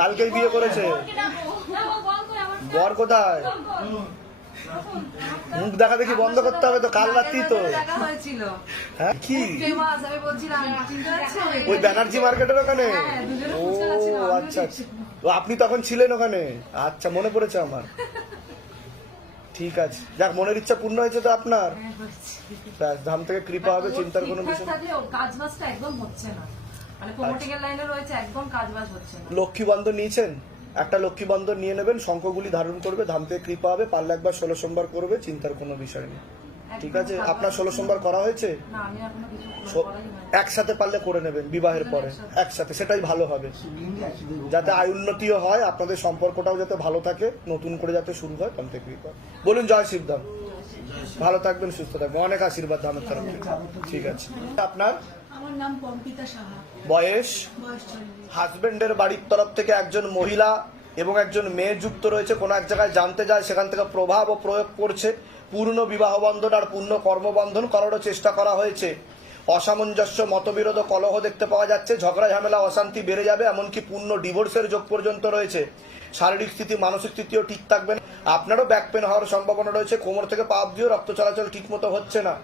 কালকেই বিয়ে করেছে। বর কোথায়? মুখ দেখা দেখি বন্ধ করতে হবে তো কাল রাত্রি তো। হ্যাঁ কি? ওই ব্যানার্জি মার্কেটের ওখানে? হ্যাঁ, ও আচ্ছা। আচ্ছা তো আপনি তখন ছিলেন ওখানে? আচ্ছা মনে পড়েছে আমার। ঠিক আছে। যাক মনের ইচ্ছা পূর্ণ হয়েছে তো আপনার। হ্যাঁ, ব্যাস ধাম থেকে কৃপা হবে চিন্তার কোনো বিষয় নেই। কাজ বাজটা একদম হচ্ছে। না মানে প্রমোটিং এর লাইনে রয়েছে একদম কাজ হচ্ছে না। লক্ষ্মী বন্ধন নিয়েছেন? একটা লক্ষ্মী বন্ধন নিয়ে নেবেন শঙ্খগুলি ধারণ করবে ধাম থেকে কৃপা হবে পারলে একবার ষোলো সোমবার করবে চিন্তার কোনো বিষয় নেই। ঠিক আছে? আপনার ষোলো সোমবার করা হয়েছে? একসাথে পারলে করে নেবেন বিবাহের পরে। একসাথে। সেটাই ভালো হবে। যাতে আয় উন্নতিও হয় আপনাদের সম্পর্কটাও যাতে ভালো থাকে নতুন করে যাতে শুরু হয় তান্ত্রিক কৃপা। বলুন জয় শিবধাম। ভালো থাকবেন সুস্থ থাকবেন। অনেক আশীর্বাদ আমার তরফ থেকে। ঠিক আছে। আপনার? আমার নাম পম্পিতা সাহা। বয়স? হাজবেন্ডের বাড়ির তরফ থেকে একজন মহিলা এবং একজন মেয়ে যুক্ত রয়েছে। কোনো এক জায়গায় জানতে যায় সেখান থেকে প্রভাব ও প্রয়োগ করছে। পূর্ণ বিবাহ বন্ধন আর পূর্ণ কর্মবন্ধন করারও চেষ্টা করা হয়েছে। অসামঞ্জস্য মতবিরোধ কলহ দেখতে পাওয়া যাচ্ছে। ঝগড়া ঝামেলা অশান্তি বেড়ে যাবে এমনকি পূর্ণ ডিভোর্সের যোগ পর্যন্ত রয়েছে। শারীরিক স্থিতি মানসিক স্থিতিও ঠিক থাকবে না। আপনারও ব্যাক পেন হওয়ার সম্ভাবনা রয়েছে। কোমর থেকে পা অব্দিও রক্ত চলাচল ঠিক মতো হচ্ছে না।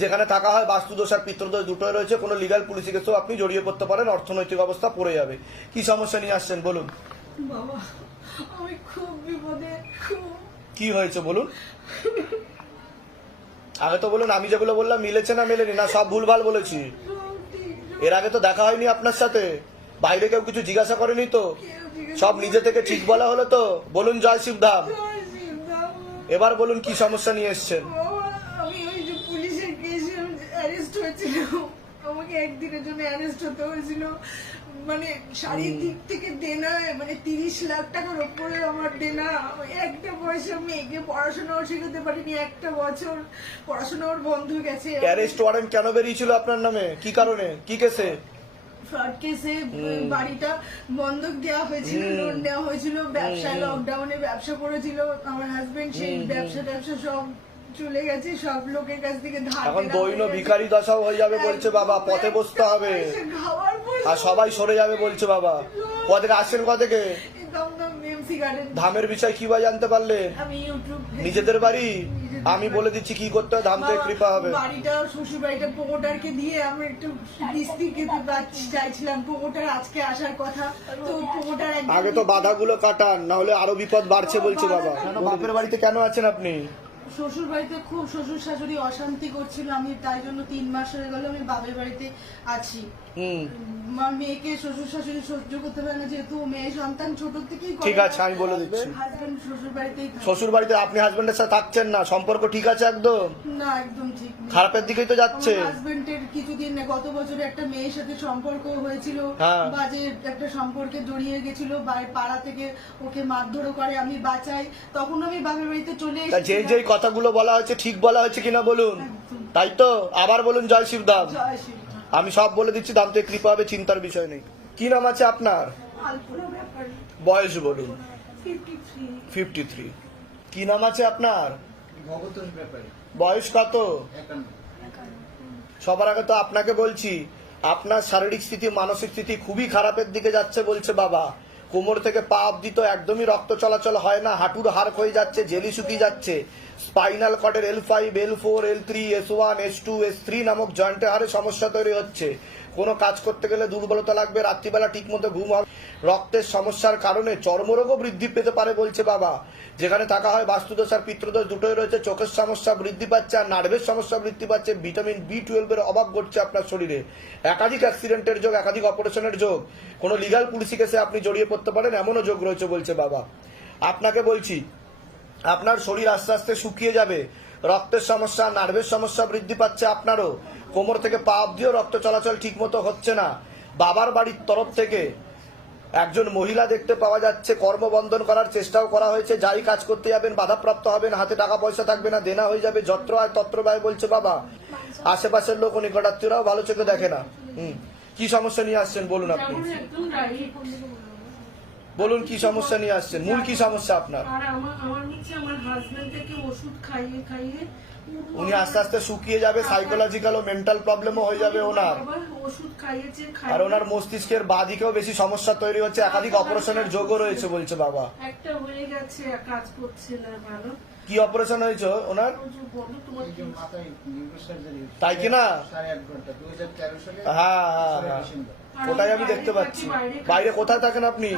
যেখানে থাকা হয় বাস্তুদোষ আর পিত্রদোষ দুটোই রয়েছে। কোনো লিগাল পুলিশি কেসেও আপনি জড়িয়ে পড়তে পারেন অর্থনৈতিক অবস্থা পড়ে যাবে। কি সমস্যা নিয়ে আসছেন বলুন। বাবা আমি খুব বিপদে কি হয়েছে বলুন? আগে তো বলুন, আমি যেগুলো বললাম মিলেছে না মেলেনি? না, সব ভুলভাল বলেছি। এর আগে তো দেখা হয়নি আপনার সাথে। বাইরে কেউ কিছু জিজ্ঞাসা করেনি তো? সব নিজে থেকে ঠিক বলা হলো তো? বলুন, জয় শিবধাম এবার বলুন, কি সমস্যা নিয়ে এসছেন? আমাকে একদিনের জন্য অ্যারেস্ট হতে হয়েছিল। মানে শাড়ির দিক থেকে দেনা মানে তিরিশ লাখ টাকার ওপরে আমার দেনা একটা পয়সা মেয়েকে পড়াশোনাও শেখাতে পারিনি একটা বছর পড়াশোনা ওর বন্ধ গেছে। অ্যারেস্ট ওয়ারেন্ট কেন বেরিয়েছিল আপনার নামে? কি কারণে? কি কেসে? ফ্রড কেসে বাড়িটা বন্ধক দেওয়া হয়েছিল লোন দেওয়া হয়েছিল ব্যবসা লকডাউনে ব্যবসা করেছিল আমার হাজবেন্ড সেই ব্যবসা ট্যাবসা সব চলে গেছে সব লোকের কাছ থেকে ধার এখন দৈন ভিখারি দশাও হয়ে যাবে বলছে বাবা পথে বসতে হবে। আর সবাই সরে যাবে বলছে বাবা। আসছেন কদিকে? ধামের বিষয় কি বা জানতে পারলেন আমি ইউটিউব থেকে- নিজেদের বাড়ি? আমি বলে দিচ্ছি কি করতে হবে ধাম থেকে কৃপা হবে। বাড়িটা শ্বশুর বাড়িটা দিয়ে আমি একটু কিস্তি খেতে পাচ্ছি চাইছিলাম প্রমোটার আজকে আসার কথা। তো একদম আগে তো বাধাগুলো কাটান না হলে আরও বিপদ বাড়ছে বলছে বাবা বাপের বাড়িতে কেন আছেন আপনি? শ্বশুর বাড়িতে খুব শ্বশুর শাশুড়ি অশান্তি করছিল আমি তাই জন্য তিন মাস হয়ে গেল আমি বাপের বাড়িতে আছি। আমার মেয়েকে শ্বশুর শাশুড়ি সহ্য করতে পারে না যেহেতু মেয়ে সন্তান ছোট থেকেই ঠিক আছে, আমি বলে দিচ্ছি। হাজবেন্ড শ্বশুর বাড়িতেই শ্বশুর বাড়িতে আপনি হাজবেন্ডের সাথে থাকছেন না সম্পর্ক ঠিক আছে একদম? না একদম ঠিক খারাপের দিকেই তো যাচ্ছে। হাজবেন্ডের কিছুদিন গত বছরে একটা মেয়ের সাথে সম্পর্ক হয়েছিল হ্যাঁ। বাজে একটা সম্পর্কে জড়িয়ে গেছিল পাড়া থেকে ওকে মারধরও করে আমি বাঁচাই। তখন আমি বাপের বাড়িতে চলে তা যে যেই কথাগুলো বলা হয়েছে ঠিক বলা হয়েছে কিনা বলুন? তাই তো? আবার বলুন জয় শ্রী আমি সব বলে দিচ্ছি দাম থেকে কৃপা হবে চিন্তার বিষয় নেই। কি নাম আছে আপনার? বয়স বলুন। ফিফটি থ্রি কি নাম আছে আপনার? বয়স কত? সবার আগে তো আপনাকে বলছি আপনার শারীরিক স্থিতি মানসিক স্থিতি খুবই খারাপের দিকে যাচ্ছে বলছে বাবা। কোমর থেকে পা অব্দি তো একদমই রক্ত চলাচল হয় না হাঁটুর হাড় হয়ে যাচ্ছে জেলি শুকিয়ে যাচ্ছে। Spinal কর্ডের L five L four L three S one S two S three নামক জয়েন্টে হারে সমস্যা তৈরি হচ্ছে। কোনো কাজ করতে গেলে দুর্বলতা লাগবে, রাত্রিবেলা ঠিক মতো ঘুম হবে। রক্তের সমস্যার কারণে চর্মরোগও বৃদ্ধি পেতে পারে বলছে বাবা। যেখানে থাকা হয় বাস্তুদোষ আর পিত্রদোষ দুটোই রয়েছে, চোখের সমস্যা বৃদ্ধি পাচ্ছে আর নার্ভের সমস্যা বৃদ্ধি পাচ্ছে। ভিটামিন বি টুয়েলভের অভাব ঘটছে আপনার শরীরে। একাধিক অ্যাক্সিডেন্টের যোগ, একাধিক অপারেশনের যোগ। কোনো লিগাল পুলিশি কেসে আপনি জড়িয়ে পড়তে পারেন, এমনও যোগ রয়েছে বলছে বাবা। আপনাকে বলছি আপনার শরীর আস্তে আস্তে শুকিয়ে যাবে, রক্তের সমস্যা, নার্ভের সমস্যা বৃদ্ধি পাচ্ছে আপনারও। কোমর থেকে পা অব্দিও রক্ত চলাচল ঠিক মতো হচ্ছে না। বাবার বাড়ির তরফ থেকে একজন মহিলা দেখতে পাওয়া যাচ্ছে, কর্মবন্ধন করার চেষ্টাও করা হয়েছে। যাই কাজ করতে যাবেন, বাধাপ্রাপ্ত হবেন, হাতে টাকা পয়সা থাকবে না, দেনা হয়ে যাবে, যত্র আয় তত্র ব্যয় বলছে বাবা। আশেপাশের লোক ও নিকটাত্মীয়রাও ভালো চোখে দেখে না। হুম, কি সমস্যা নিয়ে আসছেন বলুন আপনি। বলুন কি সমস্যা নিয়ে আসছেন? মূল কি সমস্যা আপনার? আর আমার আমার হচ্ছে আমার হাজবেন্ডকে ওষুধ খাইয়ে খাইয়ে উনি আস্তে আস্তে শুকিয়ে যাবে সাইকোলজিক্যাল ও মেন্টাল প্রবলেমও হয়ে যাবে ওনার। ওষুধ খাইয়েছে আর ওনার মস্তিষ্কের বাদিকেও বেশি সমস্যা তৈরি হচ্ছে একাধিক অপারেশনের যোগও রয়েছে বলছে বাবা। একটা হয়ে গেছে কাজ করছে না ভালো। কি অপারেশন হয়েছে ওনার? তাই কি না? সাড়ে আট ঘণ্টা দু হাজার তেরো সালে হ্যাঁ হ্যাঁ হ্যাঁ। ওটাই আমি দেখতে পাচ্ছি? বাইরে কোথায় থাকেন আপনি?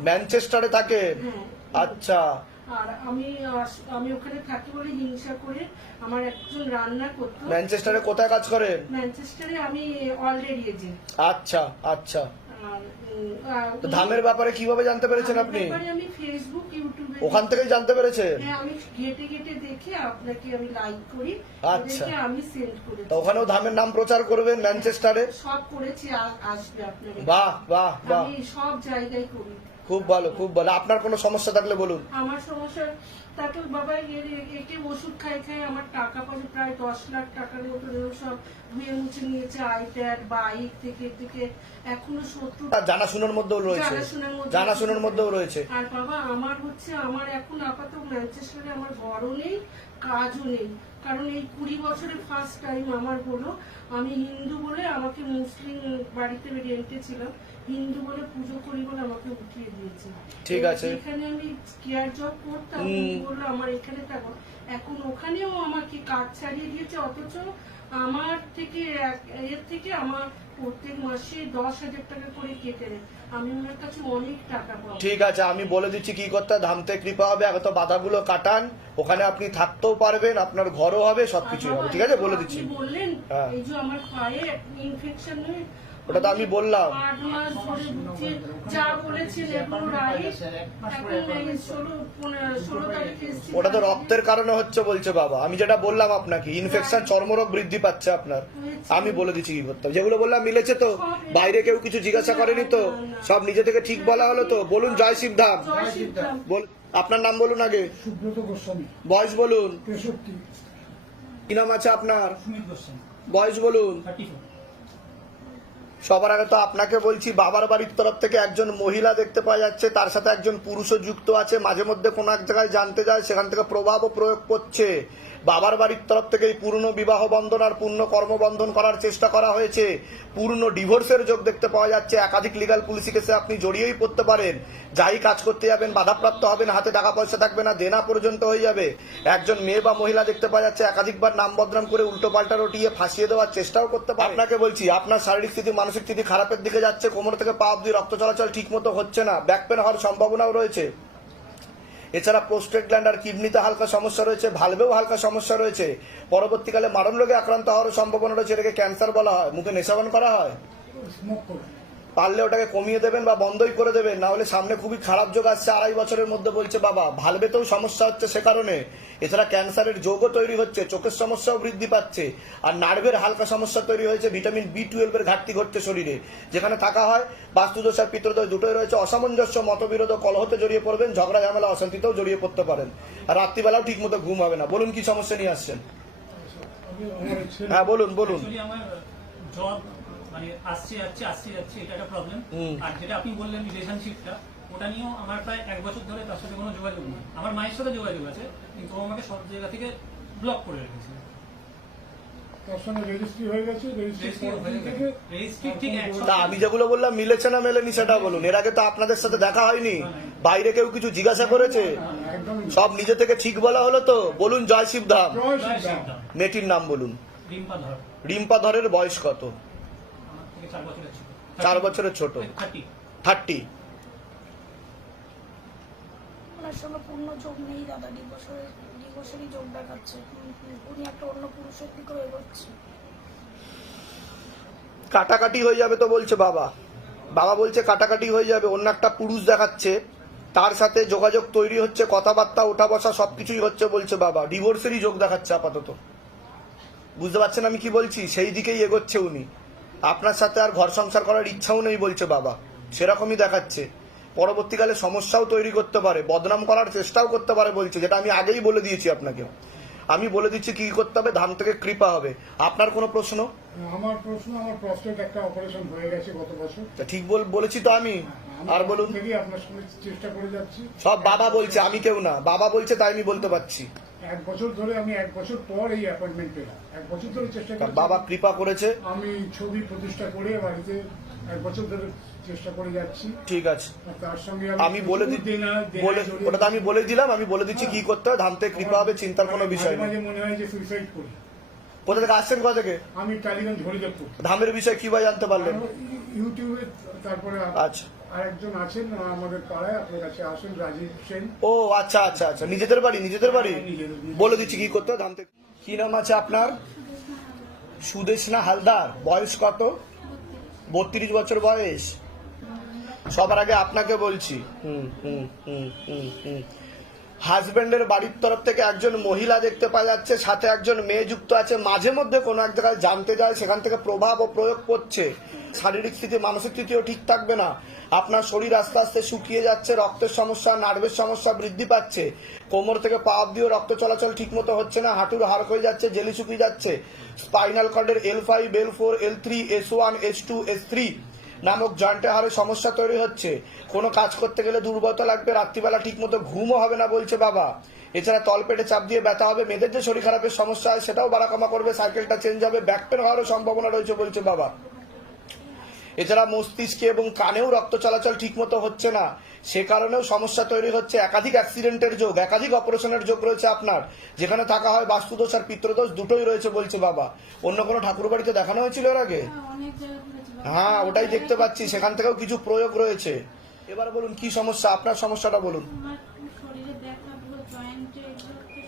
ম্যানচেস্টারে থাকে। থাকেন হ্যাঁ। আচ্ছা। আর আমি আমি ওখানে থাকি বলে হিংসা করে আমার একজন রান্না করতো। ম্যানচেস্টারে কোথায় কাজ করেন? ম্যানচেস্টারে আমি অলরেডি আচ্ছা আচ্ছা। ধামের ব্যাপারে কীভাবে জানতে পেরেছেন আপনি? আমি ফেসবুক ইউটিউবে ওখান থেকেই জানতে পেরেছেন হ্যাঁ আমি ঘেটে ঘেটে দেখে আপনাকে আমি লাইক করি। আচ্ছা। আমি সেন্ড করি তো ওখানেও ধামের নাম প্রচার করবেন ম্যানচেস্টারে সব করেছি আসবে বাহ বাহ বাহ। আমি সব জায়গায় করি। খুব ভালো খুব ভালো। আপনার কোনো সমস্যা থাকলে বলুন। আমার সমস্যা তাকে বাবা এর একে ওষুধ খাই খাই আমার টাকা পয়সা প্রায় দশ লাখ টাকার মতো সব ধুয়ে মুছে নিয়েছে আইপ্যাড বাইক থেকে থেকে এখনও আর জানাশোনার মধ্যেও রয়েছে। জানাশোনার মধ্যেও রয়েছে। আর বাবা আমার হচ্ছে আমার এখন আপাতত ম্যানচেস্টারে আমার ঘরও নেই কাজও নেই। কারণ এই কুড়ি বছরে ফার্স্ট টাইম আমার হলো। আমি হিন্দু বলে আমাকে মুসলিম বাড়িতে রেন্টে ছিলাম। হিন্দু বলে পুজো করি বলে আমাকে উঠিয়ে দিয়েছে। ঠিক আছে। এখানে আমি কেয়ার জব করতাম বলল আমার এখানে থাকো। এখন ওখানেও আমাকে কাজ ছাড়িয়ে দিয়েছে অথচ আমার থেকে এর থেকে আমার প্রত্যেক মাসে দশ হাজার টাকা করে কেটে নেয় আমি ওনার কাছে অনেক টাকা পাবো। ঠিক আছে আমি বলে দিচ্ছি কি করতে ধামতে কৃপা হবে আগে তো বাধাগুলো কাটান ওখানে আপনি থাকতেও পারবেন আপনার ঘরও হবে সবকিছু হবে। ঠিক আছে বলে দিচ্ছি। বললেন হ্যাঁ। এই যে আমার পায়ে ইনফেকশন হয়ে ওটা তো আমি বললাম। ওটা তো রক্তের কারণে হচ্ছে বলছে বাবা। আমি যেটা বললাম আপনাকে ইনফেকশন চর্মরোগ বৃদ্ধি পাচ্ছে আপনার। আমি বলে দিচ্ছি কি করতে যেগুলো বললাম মিলেছে তো। বাইরে কেউ কিছু জিজ্ঞাসা করেনি তো। সব নিজে থেকে ঠিক বলা হলো তো। বলুন জয় শিবধাম বল আপনার নাম বলুন আগে। সুব্রত গোস্বামী। বয়স বলুন। কি নাম আছে আপনার? সুমিত বয়স বলুন। Thirty four. সবার আগে তো আপনাকে বলছি, বাবার বাড়ির তরফ থেকে একজন মহিলা দেখতে পাওয়া যাচ্ছে, তার সাথে একজন পুরুষও যুক্ত আছে, মাঝে মধ্যে কোনো এক জায়গায় জানতে যায়, সেখান থেকে প্রভাবও প্রয়োগ করছে। বাবার বাড়ির তরফ থেকে এই পূর্ণ বিবাহ বন্ধন আর পূর্ণ কর্মবন্ধন করার চেষ্টা করা হয়েছে। পূর্ণ ডিভোর্সের যোগ দেখতে পাওয়া যাচ্ছে। একাধিক লিগাল পুলিশি কেসে আপনি জড়িয়েই পড়তে পারেন। যাই কাজ করতে যাবেন, বাধাপ্রাপ্ত হবেন, হাতে টাকা পয়সা থাকবে না, দেনা পর্যন্ত হয়ে যাবে। একজন মেয়ে বা মহিলা দেখতে পাওয়া যাচ্ছে, একাধিকবার নাম বদনাম করে উল্টো পাল্টা রটিয়ে ফাঁসিয়ে দেওয়ার চেষ্টাও করতে পারে। আপনাকে বলছি, আপনার শারীরিক স্থিতি, মানসিক স্থিতি খারাপের দিকে যাচ্ছে, কোমর থেকে পা অব্দি রক্ত চলাচল ঠিক মতো হচ্ছে না। ব্যাক পেন হওয়ার সম্ভাবনাও রয়েছে। এছাড়া প্রোস্টেট গ্ল্যান্ড আর কিডনিতে হালকা সমস্যা রয়েছে ভালভেও হালকা সমস্যা রয়েছে। পরবর্তীকালে মারণ রোগে আক্রান্ত হওয়ার সম্ভাবনা রয়েছে এটাকে ক্যান্সার বলা হয়। মুখে নেশাবান করা হয়? পারলে ওটাকে কমিয়ে দেবেন বা বন্ধই করে দেবেন না হলে সামনে খুবই খারাপ যোগ আসছে। আড়াই বছরের মধ্যে বলছে বাবা ভালবেতেও সমস্যা হচ্ছে সে কারণে। এছাড়া ক্যান্সারের যোগও তৈরি হচ্ছে চোখের সমস্যাও বৃদ্ধি পাচ্ছে আর নার্ভের হালকা সমস্যা তৈরি হয়েছে ভিটামিন বি টুয়েলভের ঘাটতি ঘটছে শরীরে। যেখানে থাকা হয় বাস্তুদোষ আর পিত্রদোষ দুটোই রয়েছে অসামঞ্জস্য মতবিরোধ কলহতে জড়িয়ে পড়বেন ঝগড়া ঝামেলা অশান্তিতেও জড়িয়ে পড়তে পারেন। আর রাত্রিবেলাও ঠিক মতো ঘুম হবে না। বলুন কি সমস্যা নিয়ে আসছেন? হ্যাঁ বলুন বলুন। মানে আসছে যাচ্ছে আসছে যাচ্ছে এটা একটা প্রবলেম। আর যেটা আপনি বললেন রিলেশনশিপটা ওটা নিয়েও আমার প্রায় এক বছর ধরে তার সাথে কোনো যোগাযোগ নেই। আমার মায়ের সাথে যোগাযোগ আছে কিন্তু আমাকে সব জায়গা থেকে ব্লক করে রেখেছে। হয়ে হয়ে আমি যেগুলো বললাম মিলেছে না মেলেনি সেটা বলুন। এর আগে তো আপনাদের সাথে দেখা হয়নি। বাইরে কেউ কিছু জিজ্ঞাসা করেছে? সব নিজে থেকে ঠিক বলা হলো তো? বলুন জয় শিবধাম। মেয়েটির নাম বলুন। রিম্পা ধরের বয়স কত? চার বছরের ছোট। চার বছরের ছোট। থার্টি। থার্টি। ওনার সঙ্গে পূর্ণ যোগ নেই দাদা, ডিভোর্সের, ডিভোর্সেরই যোগ দেখাচ্ছে উনি একটা অন্য পুরুষের দিকেও এগোচ্ছে। কাটাকাটি হয়ে যাবে তো বলছে বাবা। বাবা বলছে কাটাকাটি হয়ে যাবে, অন্য একটা পুরুষ দেখাচ্ছে। তার সাথে যোগাযোগ তৈরি হচ্ছে, কথাবার্তা ওঠা বসা সবকিছুই হচ্ছে বলছে বাবা। ডিভোর্সেরই যোগ দেখাচ্ছে আপাতত। বুঝতে পারছেন আমি কি বলছি? সেই দিকেই এগোচ্ছে উনি। আপনার সাথে আর ঘর সংসার করার ইচ্ছাও নেই বলছে বাবা। সেরকমই দেখাচ্ছে। পরবর্তীকালে সমস্যাও তৈরি করতে পারে বদনাম করার চেষ্টাও করতে পারে বলছে যেটা আমি আগেই বলে দিয়েছি আপনাকে আমি বলে দিচ্ছি কি করতে হবে ধান থেকে কৃপা হবে। আপনার কোনো প্রশ্ন? আমার প্রশ্ন আমার প্রস্টেট একটা অপারেশন হয়ে গেছে গত বছর। ঠিক বল বলেছি তো আমি। আমি আর বলুন। আপনার সঙ্গে চেষ্টা করে যাচ্ছি। সব বাবা বলছে আমি কেউ না। বাবা বলছে তাই আমি বলতে পারছি। এক বছর ধরে আমি এক বছর পর এই অ্যাপয়েন্টমেন্ট পেলাম। এক বছর ধরে চেষ্টা বাবা কৃপা করেছে। আমি ছবি প্রতিষ্ঠা করে বাড়িতে এক বছর ধরে চেষ্টা করে যাচ্ছি। ঠিক আছে। তার সঙ্গে আমি বলে বলে ওটা তো আমি বলে দিলাম আমি বলে দিচ্ছি কি করতে হয় ধাম থেকে কৃপা হবে চিন্তার কোনো বিষয় নেই। মনে হয় যে সুইসাইড করি। কোথা থেকে আসছেন কোথা থেকে? আমি টালিগঞ্জ হরিদেবপুর। ধামের বিষয়ে কি ভাই জানতে পারলেন? ইউটিউবে তারপরে আচ্ছা। আরেকজন আছেন আমাদের পাড়ায় আপনার কাছে আসেন রাজীব সেন। ও আচ্ছা আচ্ছা আচ্ছা। নিজেদের বাড়ি নিজেদের বাড়ি? হ্যাঁ। বলে দিচ্ছি কি করতে ধাম থেকে কি নাম আছে আপনার? সুদেশনা হালদার। বয়স কত? বত্রিশ বছর বয়স। সবার আগে আপনাকে বলছি। হুম হুম হুম হুম হুম। হাজবেন্ডের বাড়ির তরফ থেকে একজন মহিলা দেখতে পাওয়া যাচ্ছে সাথে একজন মেয়ে যুক্ত আছে। মাঝে মধ্যে কোনো এক জায়গায় জানতে যায় সেখান থেকে প্রভাব ও প্রয়োগ করছে শারীরিক স্থিতি মানসিক স্থিতিও ঠিক থাকবে না। আপনার শরীর আস্তে আস্তে শুকিয়ে যাচ্ছে রক্তের সমস্যা নার্ভের সমস্যা বৃদ্ধি পাচ্ছে। কোমর থেকে পা অব অব্দিও রক্ত চলাচল ঠিক মতো হচ্ছে না হাঁটুর হাড় হয়ে যাচ্ছে জেলি শুকিয়ে যাচ্ছে। Spinal কর্ডের L five L four L three S one S two S three নামক জয়েন্টে হারে সমস্যা তৈরি হচ্ছে। কোনো কাজ করতে গেলে দুর্বলতা লাগবে, রাত্রিবেলা ঠিক মতো ঘুমও হবে না বলছে বাবা। এছাড়া তলপেটে চাপ দিয়ে ব্যথা হবে, মেয়েদের যে শরীর খারাপের সমস্যা হয় সেটাও বাড়া কমা করবে, সাইকেলটা চেঞ্জ হবে, ব্যাক পেন হওয়ারও সম্ভাবনা রয়েছে বলছে বাবা। এছাড়া মস্তিষ্কে এবং কানেও রক্ত চলাচল ঠিকমতো হচ্ছে না। সে কারণেও সমস্যা তৈরি হচ্ছে। একাধিক অ্যাক্সিডেন্টের যোগ একাধিক অপারেশনের যোগ রয়েছে আপনার। যেখানে থাকা হয় বাস্তুদোষ আর পিত্রদোষ দুটোই রয়েছে বলছে বাবা। অন্য কোনো ঠাকুর বাড়িতে দেখানো হয়েছিল এর আগে? বাবা। হ্যাঁ ওটাই দেখতে পাচ্ছি। সেখান থেকেও কিছু প্রয়োগ রয়েছে। এবার বলুন কি সমস্যা? আপনার সমস্যাটা বলুন।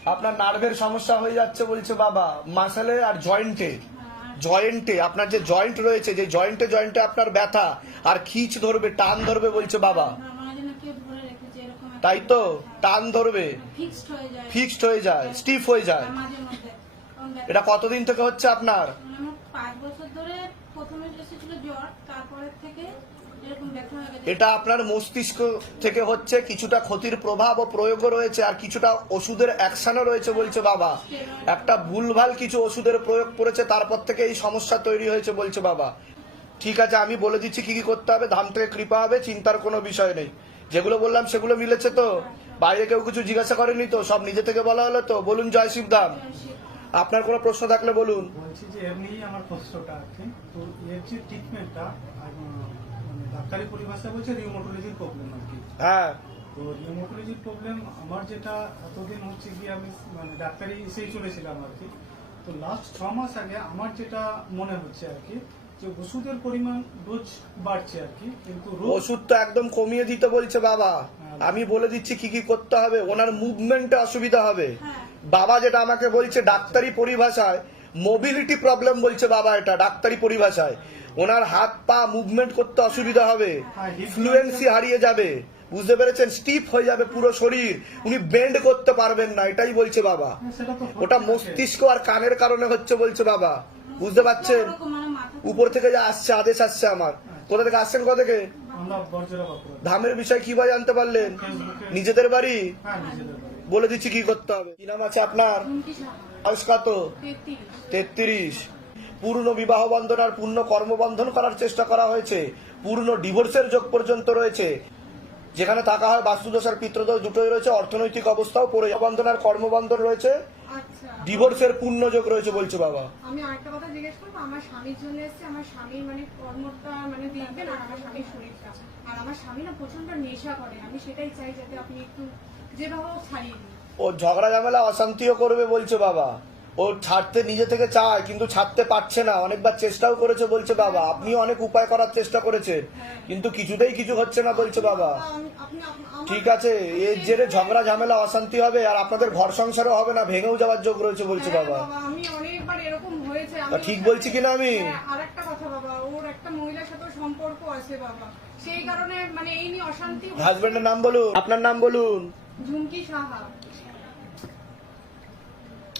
আপনার নার্ভের সমস্যা হয়ে যাচ্ছে বলছে বাবা। মাসালে আর জয়েন্টে জয়েন্টে আপনার যে জয়েন্ট রয়েছে যে জয়েন্টে জয়েন্টে আপনার ব্যথা আর খিচ ধরবে টান ধরবে বলছে বাবা। তাই তো? টান ধরবে। ফিক্সড হয়ে যায়। হয়ে স্টিফ হয়ে যায়। মধ্যে। এটা কতদিন থেকে হচ্ছে আপনার মানে আমার পাঁচ বছর ধরে প্রথমে এসেছিল জ্বর তারপরের থেকে এরকম ব্যথা হয়ে গেছে এটা আপনার মস্তিষ্ক থেকে হচ্ছে কিছুটা ক্ষতির প্রভাব ও প্রয়োগও রয়েছে আর কিছুটা ওষুধের অ্যাকশনও রয়েছে বলছে বাবা। একটা ভুলভাল কিছু ওষুধের প্রয়োগ করেছে তারপর থেকে এই সমস্যা তৈরি হয়েছে বলছে বাবা। ঠিক আছে, আমি বলে দিচ্ছি কি কি করতে হবে, ধাম থেকে কৃপা হবে, চিন্তার কোনো বিষয় নেই। যেগুলো বললাম সেগুলো মিলেছে তো? বাইরে কেউ কিছু জিজ্ঞাসা করেনি তো? সব নিজে থেকে বলা হলো তো? বলুন জয় শিবধাম আপনার কোনো প্রশ্ন থাকলে বলুন। বলছি যে এমনি আমার তো এর যে ট্রিটমেন্টটা মানে ডাক্তারি পরিভাষায় বলছে রিউমোটোলজির প্রবলেম আর কি। হ্যাঁ। তো রিউমোটোলজির প্রবলেম আমার যেটা এতদিন হচ্ছে কি আমি মানে ডাক্তারি এসেই চলেছিলাম আর কি। তো লাস্ট ছ মাস আগে আমার যেটা মনে হচ্ছে আর কি যে ওষুধের পরিমাণ রোজ বাড়ছে আর কি কিন্তু ওষুধ তো একদম কমিয়ে দিতে বলছে বাবা। আমি বলে দিচ্ছি কি কি করতে হবে ওনার মুভমেন্টে অসুবিধা হবে। বাবা যেটা আমাকে বলছে ডাক্তারি পরিভাষায় মোবিলিটি প্রবলেম বলছে বাবা এটা ডাক্তারি পরিভাষায়। ওনার হাত পা মুভমেন্ট করতে অসুবিধা হবে। ফ্লুয়েন্সি হারিয়ে যাবে। বুঝতে পেরেছেন? স্টিফ হয়ে যাবে পুরো শরীর। উনি বেন্ড করতে পারবেন না এটাই বলছে বাবা। হচ্ছে ওটা মস্তিষ্ক আর কানের কারণে হচ্ছে বলছে বাবা। বুঝতে পারছেন? মানে উপর থেকে যা আসছে আদেশ আসছে আমার। কোথা থেকে আসছেন কোথা থেকে? ধামের বিষয় কি ভাই জানতে পারলেন? নিজেদের বাড়ি? হ্যাঁ নিজেদের বাড়ি। বলে দিচ্ছি কি করতে হবে। কি নাম আছে আপনার? বয়স কত? তেত্রিশ। পূর্ণ বিবাহ বন্ধন আর পূর্ণ কর্মবন্ধন করার চেষ্টা করা হয়েছে। পূর্ণ ডিভোর্সের যোগ পর্যন্ত রয়েছে। যেখানে থাকা হয় বাস্তুদোষ আর পিত্রদোষ দুটোই রয়েছে। অর্থনৈতিক অবস্থাও পড়ে বন্ধন আর কর্মবন্ধন রয়েছে। আচ্ছা। ডিভোর্সের পূর্ণ যোগ রয়েছে বলছে বাবা। আমি আরেকটা কথা জিজ্ঞেস করব আমার স্বামীর জন্য এসেছে আমার স্বামীর মানে কর্মটা মানে দেখবেন আর আমার স্বামীর শরীরটা। আর আমার স্বামী না প্রচণ্ড নেশা করে। আমি সেটাই চাই যাতে আপনি একটু যেভাবে ছাড়িয়ে দিন। ও ঝগড়া ঝামেলা অশান্তিও করবে বলছে বাবা। ও ছাড়তে নিজে থেকে চায় কিন্তু ছাড়তে পারছে না। অনেকবার চেষ্টাও করেছে বলছে বাবা আপনিও অনেক উপায় করার চেষ্টা করেছেন কিন্তু কিছুতেই কিছু হচ্ছে না বলছে বাবা আপনি ঠিক আছে এর জেরে ঝগড়া ঝামেলা অশান্তি হবে আর আপনাদের ঘর সংসারও হবে না ভেঙেও যাওয়ার যোগ রয়েছে বলছে হ্যাঁ বাবা। বাবা আমি অনেকবার এরকম হয়েছে তা ঠিক বলছি কিনা আমি? আর একটা কথা বাবা ওর একটা মহিলার সাথে সম্পর্ক আছে বাবা। সেই কারণে মানে এই নিয়ে অশান্তি হাজবেন্ডের নাম বলুন? আপনার নাম বলুন? ঝুমকি সাহা।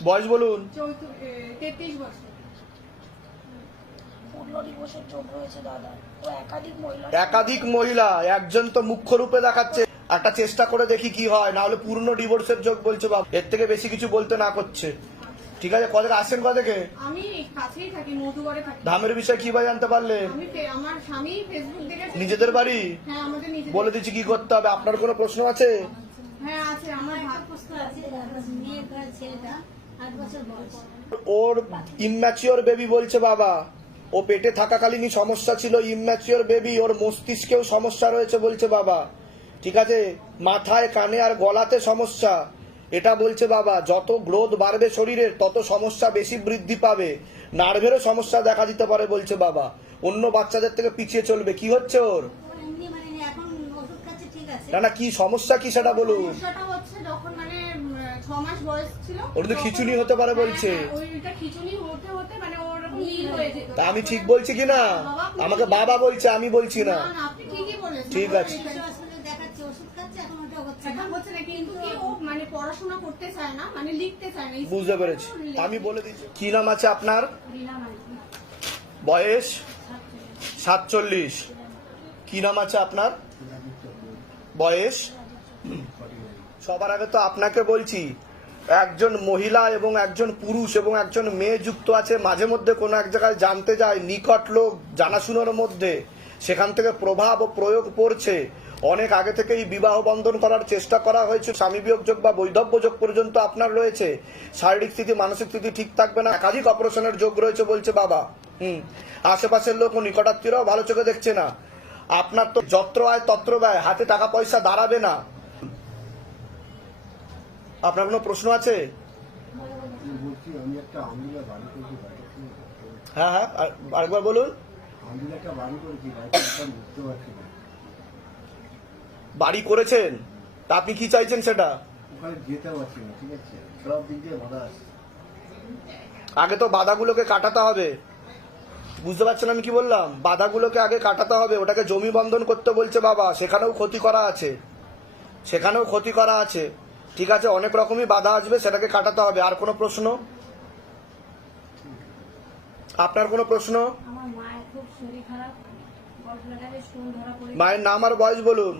বয়স বলুন। তেত্রিশ বছর। একাধিক মহিলা। একজন তো মুখ্য রূপে দেখাচ্ছে। একটা চেষ্টা করে দেখি কি হয় না হলে পূর্ণ ডিভোর্সের যোগ বলছে বাবা। এর থেকে বেশি কিছু বলতে না করছে। ঠিক আছে কত থেকে আসছেন কত থেকে আমি কাছেই থাকি মধুগড়ে থাকি। ধামের বিষয়ে কি ভাই জানতে পারলে? আমি আমার স্বামী ফেসবুক দেখে নিজেদের বাড়ি? হ্যাঁ আমাদের বলে দিচ্ছি কি করতে হবে। আপনার কোনো প্রশ্ন আছে? হ্যাঁ আছে আমার ভাগ একটা প্রশ্ন আছে মেয়ে ছেলেটা? ওর ইম্যাচিওর বেবি বলছে বাবা। ও পেটে থাকাকালীনই সমস্যা ছিল ইম্যাচিওর বেবি ওর মস্তিষ্কেও সমস্যা রয়েছে বলছে বাবা। ঠিক আছে? মাথায় কানে আর গলাতে সমস্যা। এটা বলছে বাবা যত গ্রোথ বাড়বে শরীরের তত সমস্যা বেশি বৃদ্ধি পাবে। নার্ভেরও সমস্যা দেখা দিতে পারে বলছে বাবা। অন্য বাচ্চাদের থেকে পিছিয়ে চলবে। কি হচ্ছে ওর? মানে আছে। না না কি সমস্যা কি সেটা বলুন। যখন মানে ছ মাস বয়স ছিল। ওর তো খিচুনি হতে পারে বলছে। হ্যাঁ, হ্যাঁ, ওইটা খিচুনি হতে হতে মানে ওর নীল হয়ে যেত। তা আমি ঠিক বলছি কি না? আমাকে বাবা বলছে আমি বলছি না। আপনি ঠিকই বলেছেন। ঠিক আছে। ওটা মানে পড়াশোনা করতে চায় না মানে লিখতে চায় না বুঝতে পেরেছি। আমি বলে দিচ্ছি কি নাম আছে আপনার? বয়স? সাতচল্লিশ। কি নাম আছে আপনার? বয়স? সবার আগে তো আপনাকে বলছি, একজন মহিলা এবং একজন পুরুষ এবং একজন মেয়ে যুক্ত আছে, মাঝে মধ্যে কোনো এক জায়গায় জানতে যায়, নিকট লোক, জানাশুনোর মধ্যে সেখান থেকে প্রভাব ও প্রয়োগ পড়ছে। অনেক আগে থেকেই বিবাহ বন্ধন করার চেষ্টা করা হয়েছে। স্বামী বিয়োগ যোগ বা বৈধব্য যোগ পর্যন্ত আপনার রয়েছে। শারীরিক স্থিতি, মানসিক স্থিতি ঠিক থাকবে না। একাধিক অপারেশনের যোগ রয়েছে বলছে বাবা। হুম, আশেপাশের লোক ও নিকটাত্মীয়রাও ভালো চোখে দেখছে না। আপনার তো যত্র আয় তত্র ব্যয়, হাতে টাকা পয়সা দাঁড়াবে না। আপনার কোনো প্রশ্ন আছে? হ্যাঁ হ্যাঁ আর- আরেকবার বলুন। বাড়ি করেছেন? তা আপনি কি চাইছেন সেটা? আগে তো বাধাগুলোকে কাটাতে হবে। বুঝতে পারছেন আমি কি বললাম? বাধাগুলোকে আগে কাটাতে হবে। ওটাকে জমি বন্ধন করতে বলছে বাবা সেখানেও ক্ষতি করা আছে। সেখানেও ক্ষতি করা আছে। ঠিক আছে অনেক রকমই বাধা আসবে সেটাকে কাটাতে হবে। আর কোনো প্রশ্ন? আপনার কোনো প্রশ্ন? মায়ের নাম আর বয়স বলুন।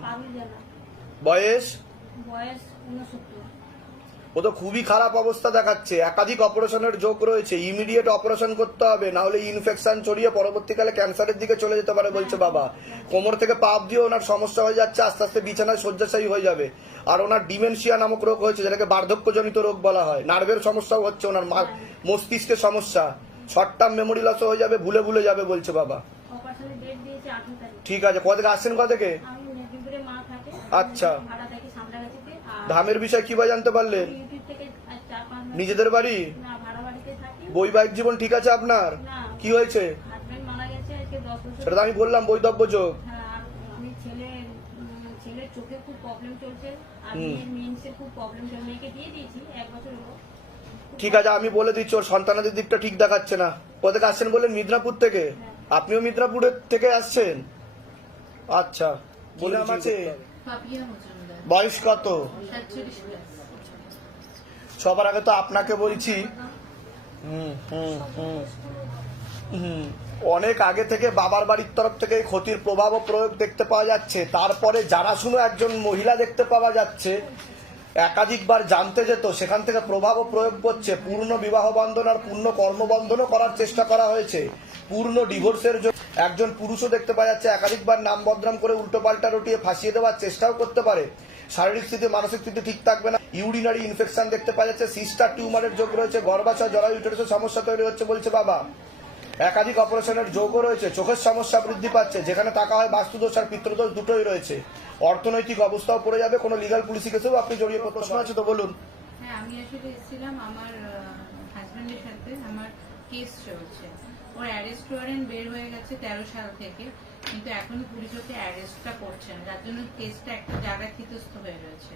বয়স? বয়স ও তো খুবই খারাপ অবস্থা দেখাচ্ছে। একাধিক অপারেশনের যোগ রয়েছে। ইমিডিয়েট অপারেশন করতে হবে না হলে ইনফেকশন ছড়িয়ে পরবর্তীকালে ক্যান্সারের দিকে চলে যেতে পারে বলছে বাবা। কোমর থেকে পাপ দিয়ে ওনার সমস্যা হয়ে যাচ্ছে আস্তে আস্তে বিছানায় শয্যাশায়ী হয়ে যাবে। আর ওনার ডিমেনশিয়া নামক রোগ হয়েছে যেটাকে বার্ধক্যজনিত রোগ বলা হয়। নার্ভের সমস্যাও হচ্ছে ওনার মস্তিষ্কের সমস্যা। শর্ট টার্ম মেমোরি লস হয়ে যাবে ভুলে ভুলে যাবে বলছে বাবা। ঠিক আছে কোথা থেকে আসছেন কোথা থেকে? আচ্ছা। ধামের বিষয় কীভাবে জানতে পারলেন ইউটিউব থেকে আর চার পাঁচ মাস নিজেদের বাড়ি? না ভাড়া বৈবাহিক জীবন ঠিক আছে আপনার? না। কি হয়েছে? সেটা তো আমি বললাম বৈধব্য যোগ। হ্যাঁ আর আমি ছেলে উম, ছেলের চোখে খুব প্রবলেম চলছে। আর হুম। খুব প্রবলেম চলছে। মেয়েকে দিয়ে দিয়েছি এক বছর হলো। ঠিক আছে আমি বলে দিচ্ছি ওর সন্তানাদের দিকটা ঠিক দেখাচ্ছে না। কোথা থেকে আসছেন বললেন? মিদনাপুর থেকে? আপনিও মিদনাপুরের থেকে আসছেন? আচ্ছা বলে আছে বয়স কত? সবার আগে তো আপনাকে বলছি অনেক আগে থেকে বাবার বাড়ির তরফ থেকে ক্ষতির প্রভাব ও প্রয়োগ দেখতে পাওয়া যাচ্ছে। তারপরে যারা শুনো একজন মহিলা দেখতে পাওয়া যাচ্ছে, একাধিকবার জানতে যেত, সেখান থেকে প্রভাব ও প্রয়োগ করছে পূর্ণ বিবাহ বন্ধন আর পূর্ণ কর্মবন্ধনও করার চেষ্টা করা হয়েছে। পূর্ণ ডিভোর্সের জন্য একজন পুরুষও দেখতে পাওয়া যাচ্ছে, একাধিকবার নাম বদনাম করে উল্টো পাল্টা রটিয়ে ফাঁসিয়ে দেওয়ার চেষ্টাও করতে পারে। শারীরিক স্থিতি মানসিক স্থিতি ঠিক থাকবে না। ইউরিনারি ইনফেকশন দেখতে পাওয়া যাচ্ছে। সিস্টার টিউমারের যোগ রয়েছে। গর্ভাশয় জরায়ু ইউটেরাসের সমস্যা তৈরি হচ্ছে বলছে বাবা। একাধিক অপারেশনের যোগও রয়েছে। চোখের সমস্যা বৃদ্ধি পাচ্ছে। যেখানে টাকা হয় বাস্তুদোষ আর পিতৃদোষ দুটোই রয়েছে। অর্থনৈতিক অবস্থাও পড়ে যাবে। কোনো লিগাল পুলিশি কেসেও আপনি জড়িয়ে পড়তে প্রশ্ন আছে তো বলুন। হ্যাঁ আমি আসলে এসেছিলাম আমার হাজব্যান্ডের সাথে। আমার কেস চলছে। ওর অ্যারেস্ট ওয়ারেন্ট বের হয়ে গেছে তেরো সাল থেকে। কিন্তু এখনও পুলিশ ওকে অ্যারেস্টটা করছে না যার জন্য কেসটা একটা জায়গায় থিতস্থ হয়ে রয়েছে।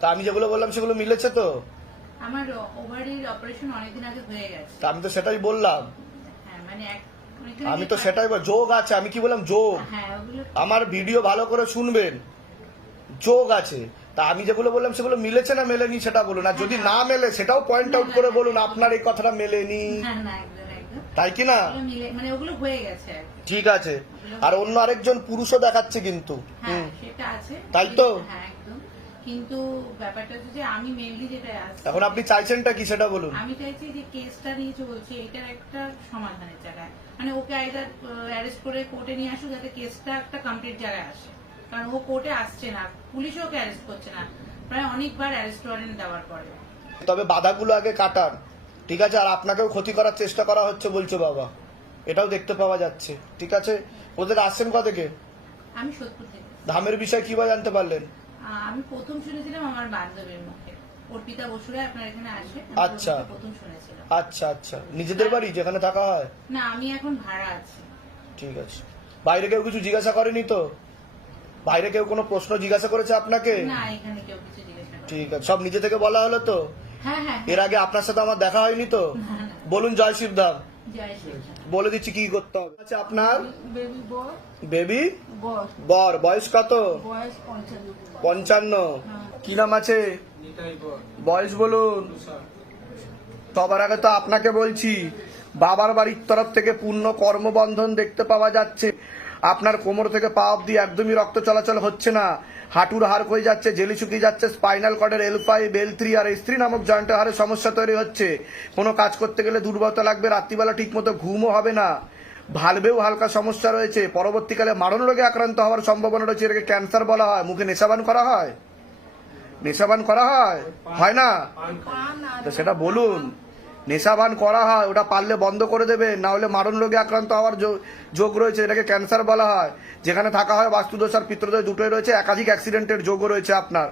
তা আমি যেগুলো বললাম সেগুলো মিলেছে তো? আমার ওভারির অপারেশন অনেকদিন আগে হয়ে গেছে। তা আমি তো সেটাই বললাম। হ্যাঁ মানে এক আমি তো সেটাই বল যোগ আছে আমি কি বললাম যোগ? হ্যাঁ আমার ভিডিও ভালো করে শুনবেন। যোগ আছে। তা আমি যেগুলো বললাম সেগুলো মিলেছে না মেলেনি সেটা বলুন। আর যদি না মেলে সেটাও পয়েন্ট আউট করে বলুন আপনার এই কথাটা মেলেনি হ্যাঁ না একদম একদম তাই কি না? মানে ওগুলো হয়ে গেছে ঠিক আছে। আর অন্য আরেকজন পুরুষও দেখাচ্ছে কিন্তু। হ্যাঁ সেটা আছে। তাই তো? হ্যাঁ একদম। কিন্তু ব্যাপারটা যে আমি যেটা এখন আপনি চাইছেনটা কি সেটা বলুন। আমি চাইছি যে কেসটা নিয়ে চলছে এটার একটা সমাধানের জায়গায়। মানে ওকে আইদার অ্যারেস্ট করে কোর্টে নিয়ে আসুক যাতে কেসটা একটা কমপ্লিট জায়গায় আসে। কারণ ও কোর্টে আসছে না পুলিশও ওকে অ্যারেস্ট করছে না। প্রায় অনেকবার অ্যারেস্ট ওয়ারেন্ট দেওয়ার পরে। তবে বাধাগুলো আগে কাটান। ঠিক আছে আর আপনাকেও ক্ষতি করার চেষ্টা করা হচ্ছে বলছে বাবা। এটাও দেখতে পাওয়া যাচ্ছে ঠিক আছে? ওদের আসছেন কোথা থেকে আমি সোদপুর থেকে। ধামের বিষয়ে কীভাবে জানতে পারলেন? আমি প্রথম শুনেছিলাম আমার বান্ধবীর মুখে। অর্পিতা বসুরা আপনার এখানে আসে আচ্ছা। প্রথম শুনেছিলাম। আচ্ছা আচ্ছা। নিজেদের বাড়ি যেখানে থাকা হয়? না আমি এখন ভাড়া আছি। ঠিক আছে। বাইরে কেউ কিছু জিজ্ঞাসা করেনি তো? বাইরে কেউ কোনো প্রশ্ন জিজ্ঞাসা করেছে আপনাকে? না এখানে কেউ কিছু জিজ্ঞাসা ঠিক আছে। সব নিজে থেকে বলা হলো তো? এর আগে আপনার সাথে আমার দেখা হয়নি তো। বলুন জয় শিবধাম। জয় বলে দিচ্ছি কি করতে হবে। আচ্ছা আপনার? বেবি বর। বেবি? বর। বর বয়স কত? পঞ্চান্ন। পঞ্চান্ন। কি নাম আছে? বয়স বলুন। সবার আগে তো আপনাকে বলছি বাবার বাড়ির তরফ থেকে পূর্ণ কর্মবন্ধন দেখতে পাওয়া যাচ্ছে। আপনার কোমর থেকে পা অব্দি একদমই রক্ত চলাচল হচ্ছে না। হাঁটুর হাড় হয়ে যাচ্ছে জেলি শুকিয়ে যাচ্ছে স্পাইনাল কর্ডের এল ফাইভ এল থ্রি আর এস থ্রি নামক জয়েন্টের হাড়ে সমস্যা তৈরি হচ্ছে। কোনো কাজ করতে গেলে দুর্বলতা লাগবে রাত্রিবেলা ঠিক মতো ঘুমও হবে না। ভালবেও হালকা সমস্যা রয়েছে। পরবর্তীকালে মারণ রোগে আক্রান্ত হওয়ার সম্ভাবনা রয়েছে এটাকে ক্যান্সার বলা হয়। মুখে নেশাবান করা হয়? নেশাবান করা হয়? হয় না? তো সেটা বলুন। নেশাবান করা হয়, ওটা পারলে বন্ধ করে দেবে, না হলে মারণ রোগে আক্রান্ত হওয়ার যোগ রয়েছে, এটাকে ক্যান্সার বলা হয়। যেখানে থাকা হয় বাস্তুদোষ আর পিত্রদোষ দুটোই রয়েছে, একাধিক অ্যাক্সিডেন্টের যোগও রয়েছে আপনার।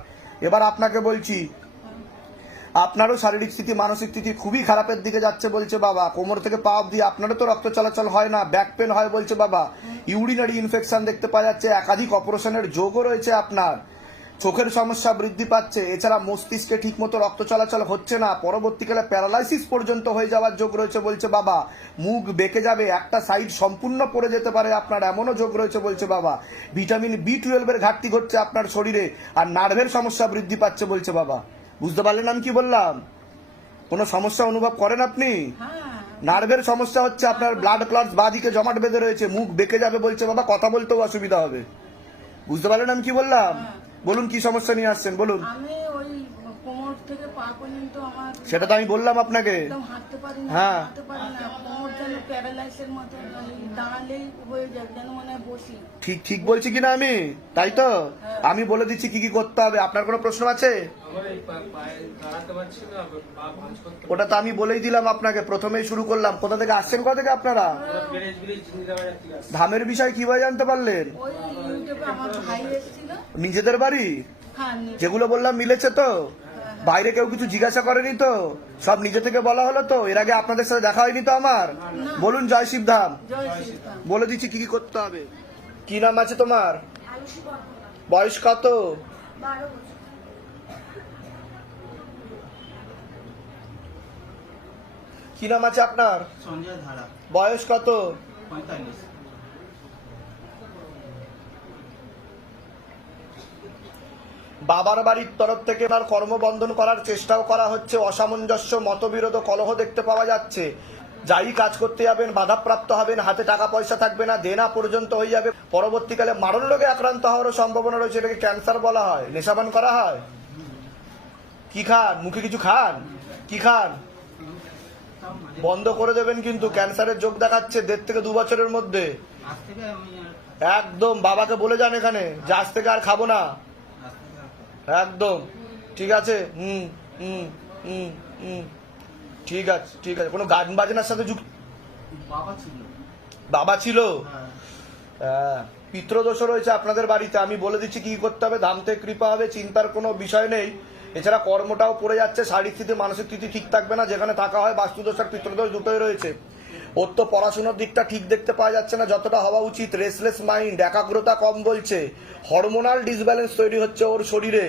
এবার আপনাকে বলছি, আপনারও শারীরিক স্থিতি, মানসিক স্থিতি খুবই খারাপের দিকে যাচ্ছে বলছে বাবা। কোমর থেকে পা অব্দি আপনারও তো রক্ত চলাচল হয় না ব্যাক পেন হয় বলছে বাবা। ইউরিনারি ইনফেকশন দেখতে পাওয়া যাচ্ছে, একাধিক অপারেশনের যোগও রয়েছে আপনার। চোখের সমস্যা বৃদ্ধি পাচ্ছে। এছাড়া মস্তিষ্কে ঠিকমতো রক্ত চলাচল হচ্ছে না। পরবর্তীকালে প্যারালাইসিস পর্যন্ত হয়ে যাওয়ার যোগ রয়েছে বলছে বাবা। মুখ বেঁকে যাবে একটা সাইড সম্পূর্ণ পড়ে যেতে পারে আপনার এমনও যোগ রয়েছে বলছে বাবা। ভিটামিন বি টুয়েলভের ঘাটতি ঘটছে আপনার শরীরে আর নার্ভের সমস্যা বৃদ্ধি পাচ্ছে বলছে বাবা। বুঝতে পারলেন আমি কি বললাম? কোনো সমস্যা অনুভব করেন আপনি? নার্ভের সমস্যা হচ্ছে আপনার ব্লাড ক্লট বাদিকে জমাট বেঁধে রয়েছে মুখ বেঁকে যাবে বলছে বাবা কথা বলতেও অসুবিধা হবে। বুঝতে পারলেন আমি কি বললাম? বলুন কি সমস্যা নিয়ে আসছেন বলুন। আমি থেকে পা পর্যন্ত আমার সেটা তো আমি বললাম আপনাকে। একদম হাঁটতে পারি না হ্যাঁ। হাঁটতে পারি না। কোমর যেন প্যারালাইসের মতো দাঁড়ালেই হয়ে যায় যেন মনে হয় বসি। ঠিক ঠিক বলছি কিনা আমি? তাই তো? আমি বলে দিচ্ছি কি কি করতে হবে। আপনার কোনো প্রশ্ন আছে? ওটা তো আমি বলেই দিলাম আপনাকে প্রথমেই শুরু করলাম। কোথা থেকে আসছেন কোথা থেকে আপনারা। ধামের বিষয় কীভাবে জানতে পারলেন? ওই ইউটিউবে আমার ভাই এসেছিল। নিজেদের বাড়ি? হ্যাঁ যেগুলো বললাম মিলেছে তো? বাইরে কেউ কিছু জিজ্ঞাসা করেনি তো? সব নিজে থেকে বলা হলো তো? এর আগে আপনাদের সাথে দেখা হয়নি তো আমার? বলুন জয় শিবধাম বলে দিচ্ছি কি কি করতে হবে। কি নাম আছে তোমার? বয়স কত? কি নাম আছে আপনার? বয়স কত? পঁয়তাল্লিশ। বাবার বাড়ির তরফ থেকে তার কর্মবন্ধন করার চেষ্টাও করা হচ্ছে। অসামঞ্জস্য, মতবিরোধ কলহ দেখতে পাওয়া যাচ্ছে। যাই কাজ করতে যাবেন, বাধাপ্রাপ্ত হবেন, হাতে টাকা পয়সা থাকবে না, দেনা পর্যন্ত হয়ে যাবে। পরবর্তীকালে মারণ রোগে আক্রান্ত হওয়ারও সম্ভাবনা রয়েছে, এটাকে ক্যান্সার বলা হয়। নেশাবান করা হয়? কি খান? মুখে কিছু খান? কি খান? বন্ধ করে দেবেন কিন্তু, ক্যান্সারের যোগ দেখাচ্ছে দেড় থেকে দু বছরের মধ্যে। একদম, বাবাকে বলে যান এখানে, যে আজ থেকে আর খাব না। একদম। ঠিক আছে? হুম হুম হুম হুম। ঠিক আছে ঠিক আছে। কোনো গান বাজনার সাথে যুক্ত? বাবা ছিল। বাবা ছিল? হ্যাঁ। হ্যাঁ। পিত্রদোষ রয়েছে আপনাদের বাড়িতে। আমি বলে দিচ্ছি কি করতে হবে। ধামতে কৃপা হবে চিন্তার কোনো বিষয় নেই। এছাড়া কর্মটাও পড়ে যাচ্ছে শারীরিক স্থিতি মানসিক স্থিতি ঠিক থাকবে না। যেখানে থাকা হয় বাস্তুদোষ আর পিত্রদোষ দুটোই রয়েছে। ওর তো পড়াশোনার দিকটা ঠিক দেখতে পাওয়া যাচ্ছে না, যতটা হওয়া উচিত। রেসলেস মাইন্ড একাগ্রতা কম বলছে। হরমোনাল ডিসব্যালেন্স তৈরি হচ্ছে ওর শরীরে।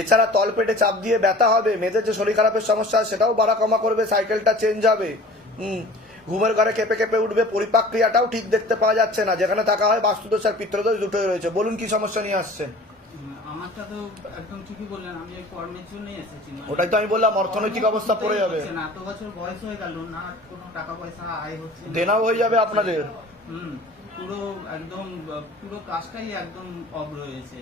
এছাড়া তলপেটে চাপ দিয়ে ব্যথা হবে মেয়েদের যে শরীর খারাপের সমস্যা সেটাও বাড়া কমা করবে সাইকেলটা চেঞ্জ হবে। হুম, ঘুমের ঘরে কেঁপে কেঁপে উঠবে, পরিপাক ক্রিয়াটাও ঠিক দেখতে পাওয়া যাচ্ছে না। যেখানে থাকা হয় বাস্তুদোষ আর পিত্রদোষ দুটোই রয়েছে। বলুন কি সমস্যা নিয়ে আসছেন? আমারটা তো একদম ঠিকই বললেন আমি কর্মের জন্যই এসেছি মানে ওটাই তো আমি বললাম অর্থনৈতিক অবস্থা পড়ে যাবে না, এত বছর বয়স হয়ে গেল না কোনো টাকা পয়সা আয় হচ্ছে। দেনাও হয়ে যাবে আপনাদের হুম পুরো একদম পুরো কাজটাই একদম অফ রয়েছে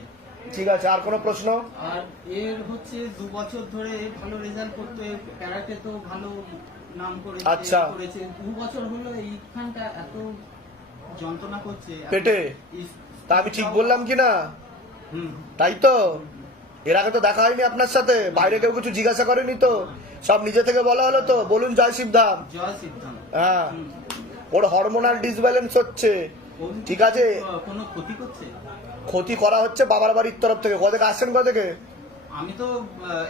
ঠিক আছে আর কোনো প্রশ্ন আর এর হচ্ছে দু বছর ধরে ভালো রেজাল্ট করতে প্যারাতে তো ভালো নাম করেছে আচ্ছা। করেছে দু বছর হলো এইখানটা এত যন্ত্রণা করছে পেটে? তা আমি ঠিক বললাম কি না তাই তো? এর আগে তো দেখা হয়নি আপনার সাথে। বাইরে কেউ কিছু জিজ্ঞাসা করেনি তো? সব নিজে থেকে বলা হলো তো? বলুন জয় শিবধাম। হ্যাঁ। ওর হরমোনাল ডিসব্যালেন্স হচ্ছে। ঠিক আছে? ক্ষতি করা হচ্ছে বাবার বাড়ির তরফ থেকে। কোথেকে আসছেন কোথেকে আমি তো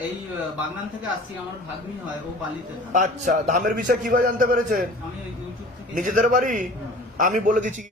এই বাগনান থেকে আসছি। আমার ভাগ্নি হয় ও বালিতে আচ্ছা ধামের বিষয়ে কীভাবে জানতে পেরেছেন? থেকে নিজেদের বাড়ি? আমি বলে দিচ্ছি